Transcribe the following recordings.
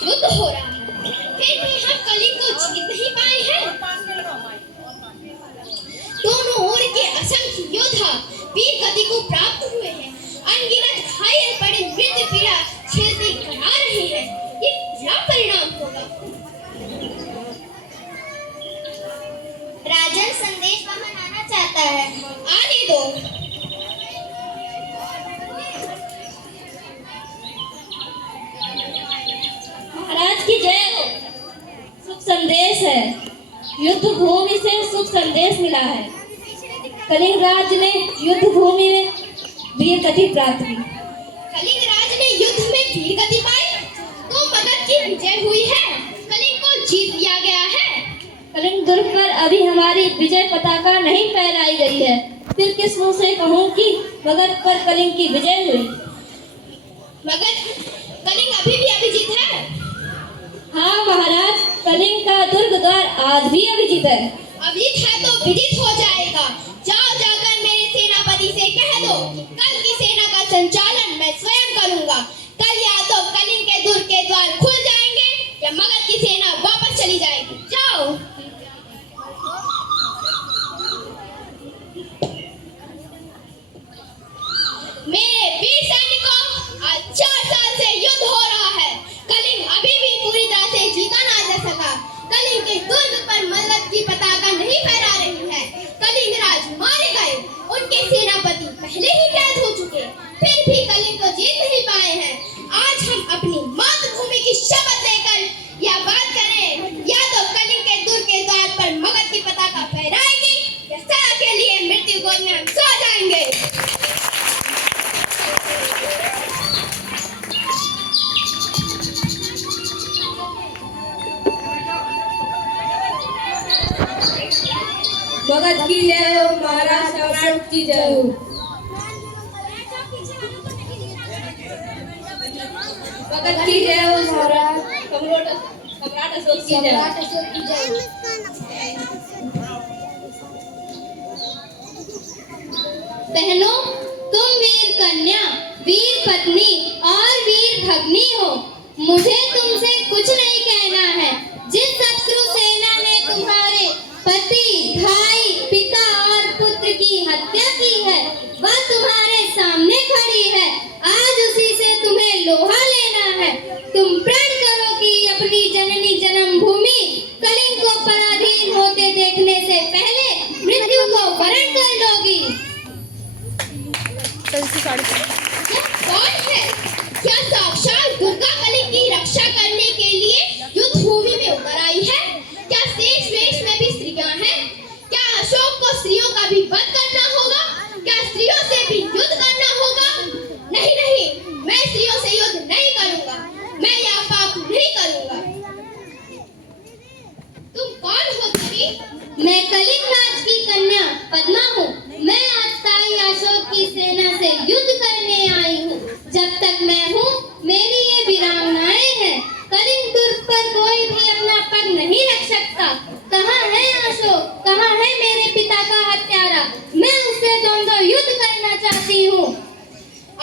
युद्ध हो रहा है, फिर भी हम कलिंग को जीत नहीं पाए हैं। दोनों ओर के असंख्य योद्धा वीर गति को प्राप्त हुए हैं। अनगिनत घायल पड़े मृत्यु पीड़ा झेलते करा रहे हैं। ये क्या परिणाम होगा? राजन संदेश वाहन आना चाहता है। आने दो। महाराज की जय हो। शुभ संदेश है। युद्ध भूमि से शुभ संदेश मिला है। कलिंग राज ने युद्ध भूमि में वीर गति प्राप्त की। कलिंग राज ने युद्ध में वीर गति पाई तो मगध की विजय हुई है। कलिंग को जीत लिया गया है। कलिंग दुर्ग पर अभी हमारी विजय पताका नहीं फहराई गई है। फिर किस मुंह से कहूँ कि मगध पर कलिंग की विजय हुई? मगध कलिंग अभी भी अभिजीत है। हाँ महाराज, कलिंग का दुर्ग द्वार आज भी अभिजीत है। अभिजीत है तो विजित हो जाएगा। जाओ जाकर मेरे सेनापति से कह दो, कल की सेना का संचालन मैं स्वयं करूंगा। कल या तो कलिंग के दुर्ग के द्वार खुल जाएंगे या मगध की सेना वापस चली जाएगी। जाओ। मेरे वीर सैनिकों, आज 4 साल से युद्ध हो रहा है। कलिंग अभी भी पूरी तरह से जीता ना जा सका। कलिंग के दुर्ग पर मगध की पताका नहीं फहरा रही है। कलिंग राज मारे गए, उनके सेनापति पहले ही कैद हो चुके, फिर भी कलिंग को जीत नहीं पाए हैं। आज हम अपनी मातृभूमि की शपथ लेकर यह बात करें, या तो कलिंग के दुर्ग के द्वार पर मगध की पताका फहराएंगे या सदा के लिए मृत्यु गोद में हम सो जाएंगे। मगध की जय हो। महाराज सम्राट की जय हो। मगध की जय हो। महाराज सम्राट अशोक की जय हो। बहनों, तुम वीर कन्या, वीर पत्नी और वीर भगनी हो। मुझे तुमसे कुछ नहीं कहना है। जिस शत्रु सेना ने तुम्हारे पति, भाई, पिता और पुत्र की हत्या की है, वह तुम्हारे सामने खड़ी है। आज उसी से तुम्हें लोहा लेना है। तुम प्रण करो कि अपनी जननी जन्मभूमि कलिंग को पराधीन होते देखने से पहले मृत्यु को वरण कर लोगी। यह कौन है? क्या साक्षात दुर्गा कलिंग की रक्षा करने के लिए युद्ध भूमि में उतर आई है? क्या शेष वेश में भी स्त्रियां हैं? क्या अशोक को स्त्रियों का भी वध करना होगा? क्या स्त्रियों से भी युद्ध करना होगा? नहीं नहीं, मैं स्त्रियों से युद्ध नहीं करूंगा। मैं यह पाप नहीं करूंगा। तुम कौन हो स्त्री? मैं कलिंग राज की कन्या पद्मा हूँ। मैं अस्थाई अशोक की सेना से युद्ध करने आई हूँ। जब तक मैं हूँ, मेरी ये वीरांगनाएं हैं। कलिंग दुर्ग पर कोई भी अपना पग नहीं रख सकता। कहाँ है अशोक? कहाँ है मेरे पिता का हत्यारा? मैं उससे द्वंद्व युद्ध करना चाहती हूँ।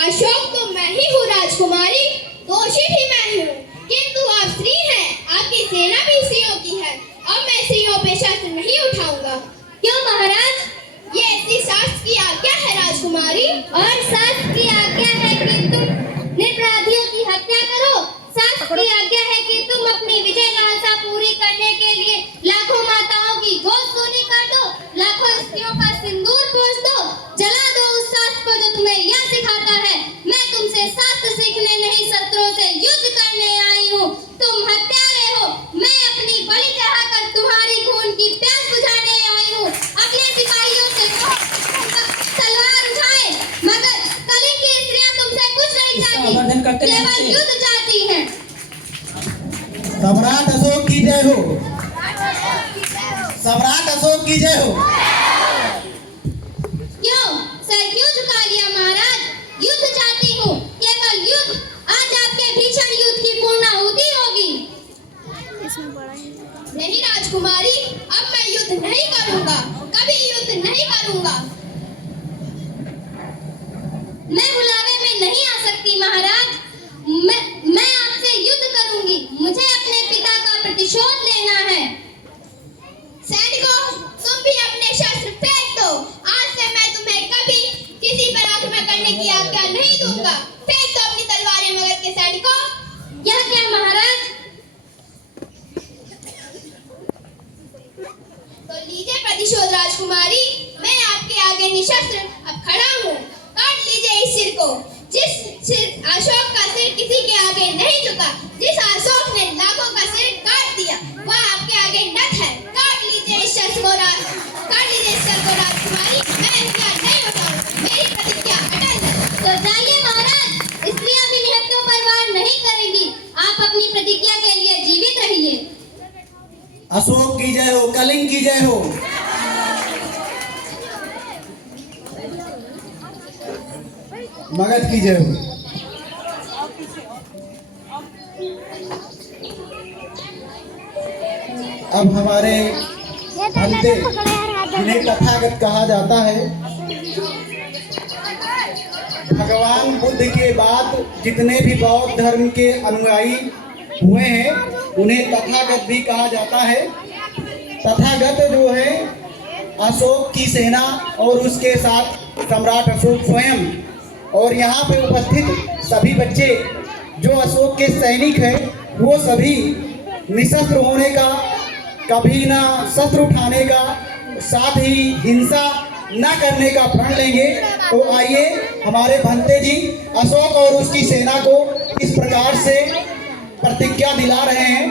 अशोक तो मैं ही हूँ राजकुमारी, दोषी भी मैं ही हूँ। किंतु आप स्त्री हैं, आपकी सेना भी स्त्रियों की है और मैं स्त्रियों पे शस्त्र नहीं उठाऊंगा। क्यों महाराज? ये ऐसी शास्त्र की आज्ञा है राजकुमारी। और शास्त्र की आज्ञा है कि तुम निरपराधियों की हत्या करो। शास्त्र की आज्ञा है कि तुम अपनी विजय लालसा पूरी करने के लिए लाखों माताओं की गोद सोनी कर दो, लाखों स्त्रियों का सिंदूर पोंछ दो, जला दो उस शास्त्र को जो तुम्हें यह सिखाता है। मैं तुमसे शास्त्र सीखने नहीं, शत्रुओं से युद्ध करने आई हूँ। तुम हत्यारे हो। मैं अपनी बलि चढ़ाकर तुम्हारी खून की प्यास बुझाने आई हूँ। अपने सिपाहियों से तलवार उठाए। मगर कलिंग की स्त्रियां तुमसे कुछ नहीं चाहती, केवल युद्ध चाहती हैं। सम्राट अशोक की जय हो। सम्राट अशोक की जय हो। क्यों सर क्यों झुका लिया महाराज? युद्ध चाहती हूँ, केवल युद्ध। आज आपके भीषण युद्ध की पूर्णाहुति होगी। नहीं राजकुमारी, अब मैं युद्ध नहीं करूंगा, कभी युद्ध नहीं करूंगा। मैं बुलावे में नहीं आ सकती महाराज। मैं आपसे युद्ध करूंगी। अशोक की जय हो, कलिंग की जय हो। मगध की जय हो। अब हमारे भंते जिन्हें तथागत कहा जाता है, भगवान बुद्ध के बाद जितने भी बौद्ध धर्म के अनुयायी हुए हैं उन्हें तथागत भी कहा जाता है। तथागत जो है अशोक की सेना और उसके साथ सम्राट अशोक स्वयं और यहाँ पे उपस्थित सभी बच्चे जो अशोक के सैनिक हैं वो सभी निशस्त्र होने का, कभी ना शस्त्र उठाने का, साथ ही हिंसा न करने का प्रण लेंगे। तो आइए हमारे भंते जी अशोक और उसकी सेना को इस प्रकार से प्रतिज्ञा दिला रहे हैं।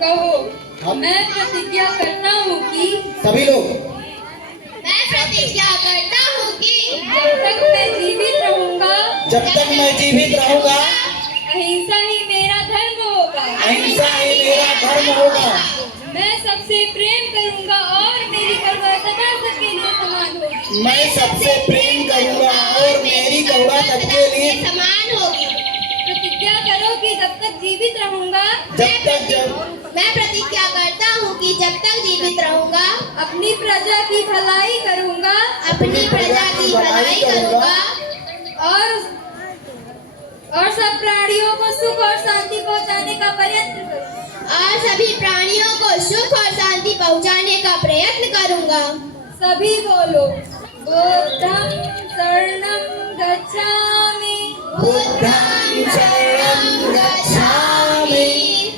कहो, मैं प्रतिज्ञा करता हूँ कि सभी लोग मैं प्रतिज्ञा करता हूँ कि जब तक मैं जीवित रहूंगा, जब तक मैं जीवित रहूंगा अहिंसा ही मेरा धर्म होगा। अहिंसा ही मेरा धर्म होगा। मैं सबसे प्रेम करूंगा और मेरी करुणा सबके लिए समान होगी। मैं सबसे प्रेम करूंगा और मेरी करुणा सबके लिए समान होगी। प्रतिज्ञा करो कि जब तक जीवित रहूंगा, मैं प्रतिज्ञा करता हूँ कि जब तक जीवित रहूंगा अपनी प्रजा की भलाई करूंगा, अपनी प्रजा की भलाई करूंगा और सब प्राणियों को सुख और शांति पहुंचाने का प्रयत्न करूंगा। और सभी प्राणियों को सुख और शांति पहुंचाने का प्रयत्न करूंगा। सभी बोलो, बुद्धं शरणं गच्छामि, बुद्धं शरणं गच्छामि,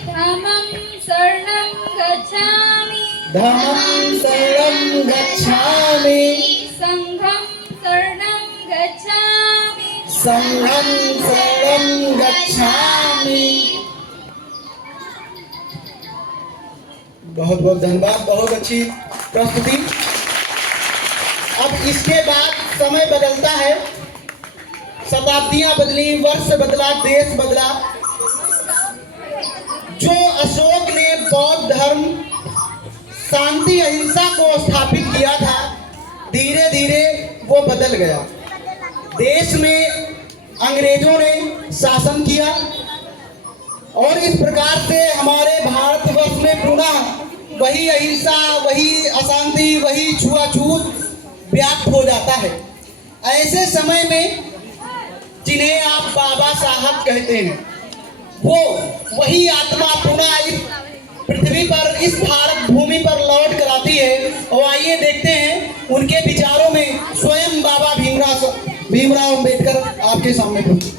धम्मं शरणं गच्छामि, धम्मं शरणं गच्छामि, संघं शरणं गच्छामि, संघं शरणं गच्छामि। बहुत बहुत धन्यवाद, बहुत अच्छी प्रस्तुति। अब इसके बाद समय बदलता है, शताब्दियां बदली, वर्ष बदला, देश बदला। जो अशोक ने बौद्ध धर्म, शांति, अहिंसा को स्थापित किया था, धीरे धीरे वो बदल गया। देश में अंग्रेजों ने शासन किया और इस प्रकार से हमारे भारतवर्ष में पुनः वही अहिंसा, वही अशांति, वही छुआछूत व्याप्त हो जाता है। ऐसे समय में जिन्हें आप बाबा साहब कहते हैं, वो वही आत्मा पुनः इस पृथ्वी पर, इस भारत भूमि पर लौट कर आती है। और आइए देखते हैं उनके विचारों में स्वयं बाबा भीमराव अंबेडकर आपके सामने पहुंचे।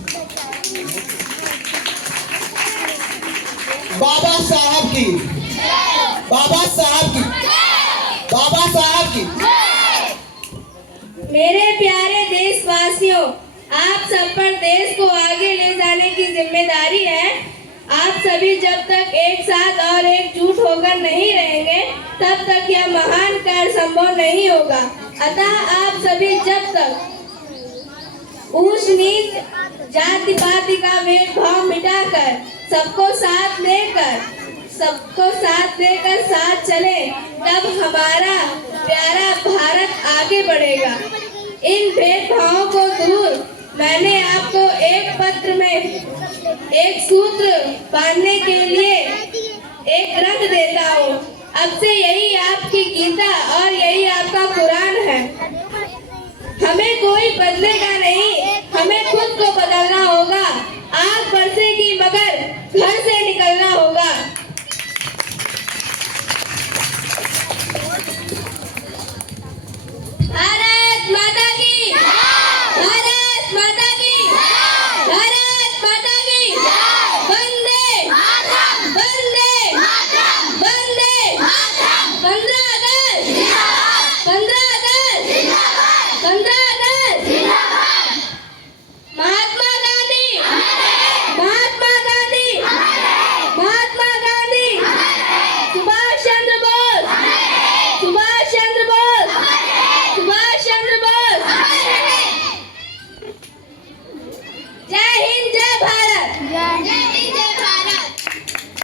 बाबा साहब की, बाबा साहब की, बाबा साहब की। मेरे प्यारे देशवासियों, आप सब पर देश को आगे ले जाने की जिम्मेदारी है। आप सभी जब तक एक साथ और एकजुट होकर नहीं रहेंगे तब तक यह महान कार्य संभव नहीं होगा। अतः आप सभी जब तक ऊंच नीच, जाति पाति का भेदभाव मिटाकर सबको साथ लेकर साथ चले, तब हमारा प्यारा भारत आगे बढ़ेगा। इन भेदभावों को दूर मैंने आपको एक पत्र में एक सूत्र बांधने के लिए एक रंग देता हूँ। अब से यही आपकी गीता और यही आपका कुरान है। हमें कोई बदलेगा नहीं,